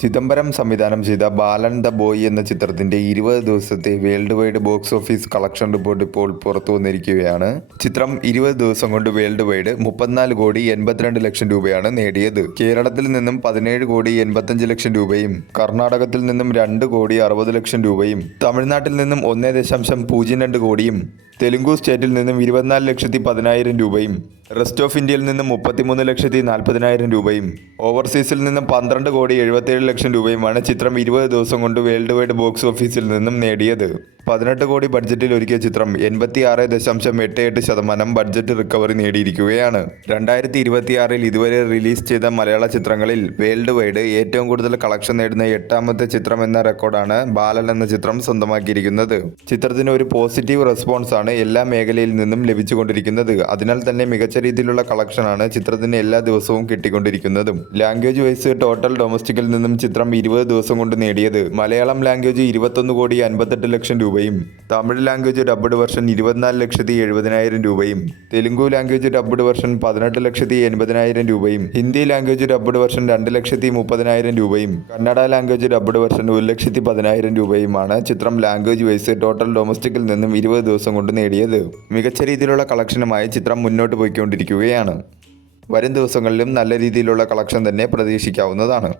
ചിദംബരം സംവിധാനം ചെയ്ത ബാലൻ the boy എന്ന ചിത്രത്തിന്റെ 20 ദിവസത്തെ world wide box office collection report ഇപ്പോൾ പുറത്തു വന്നിരിക്കുകയാണ്. ചിത്രം 20 ദിവസം കൊണ്ട് വേൾഡ് വൈഡ് 34 കോടി 82 ലക്ഷം രൂപയാണ് നേടിയത്. കേരളത്തിൽ നിന്നും 17 കോടി 85 ലക്ഷം രൂപയും കർണാടകത്തിൽ നിന്നും 2 കോടി 60 ലക്ഷം രൂപയും തമിഴ്നാട്ടിൽ നിന്നും 1.02 കോടിയും തെലുങ്കു സ്റ്റേറ്റിൽ നിന്നും 24,10,000 രൂപയും റെസ്റ്റ് ഓഫ് ഇന്ത്യയിൽ നിന്നും 33,40,000 രൂപയും ഓവർസീസിൽ നിന്നും 12 കോടി 77 ലക്ഷം രൂപയുമാണ് ചിത്രം 20 ദിവസം കൊണ്ട് വേൾഡ് വൈഡ് ബോക്സ് ഓഫീസിൽ നിന്നും നേടിയത്. 18 കോടി ബഡ്ജറ്റിൽ ഒരുക്കിയ ചിത്രം 86.88% ബഡ്ജറ്റ് റിക്കവറി നേടിയിരിക്കുകയാണ്. 2026 ഇതുവരെ റിലീസ് ചെയ്ത മലയാള ചിത്രങ്ങളിൽ വേൾഡ് വൈഡ് ഏറ്റവും കൂടുതൽ കളക്ഷൻ നേടുന്ന 8ാമത്തെ ചിത്രം എന്ന റെക്കോർഡാണ് ബാലൻ എന്ന ചിത്രം സ്വന്തമാക്കിയിരിക്കുന്നത്. ചിത്രത്തിന് ഒരു പോസിറ്റീവ് റെസ്പോൺസ് ആണ് എല്ലാ മേഖലയിൽ നിന്നും ലഭിച്ചുകൊണ്ടിരിക്കുന്നത്. അതിനാൽ തന്നെ മികച്ച രീതിയിലുള്ള കളക്ഷനാണ് ചിത്രത്തിന് എല്ലാ ദിവസവും കിട്ടിക്കൊണ്ടിരിക്കുന്നതും. ലാംഗ്വേജ് വൈസ് ടോട്ടൽ ഡൊമസ്റ്റിക്കിൽ നിന്നും ചിത്രം 20 ദിവസം കൊണ്ട് നേടിയത് മലയാളം ലാംഗ്വേജ് 21 കോടി 58 ലക്ഷം രൂപയും തമിഴ് ലാംഗ്വേജ് ഡബ്ഡ് വെർഷൻ 24,70,000 രൂപയും തെലുങ്കു ലാംഗ്വേജ് ഡബ്ഡ് വെർഷൻ 18,80,000 രൂപയും ഹിന്ദി ലാംഗ്വേജ് ഡബ്ഡ് വെർഷൻ 2,30,000 രൂപയും കന്നഡ ലാംഗ്വേജ് ഡബ്ഡ് വെർഷൻ 1,10,000 രൂപയുമാണ് ചിത്രം ലാംഗ്വേജ് വൈസ് ടോട്ടൽ ഡൊമസ്റ്റിക്കിൽ നിന്നും 20 ദിവസം കൊണ്ട് നേടിയത്. മികച്ച രീതിയിലുള്ള കളക്ഷനുമായി ചിത്രം മുന്നോട്ട് പോയിക്കൊണ്ടിരിക്കുകയാണ്. വരും ദിവസങ്ങളിലും നല്ല രീതിയിലുള്ള കളക്ഷൻ തന്നെ പ്രതീക്ഷിക്കാവുന്നതാണ്.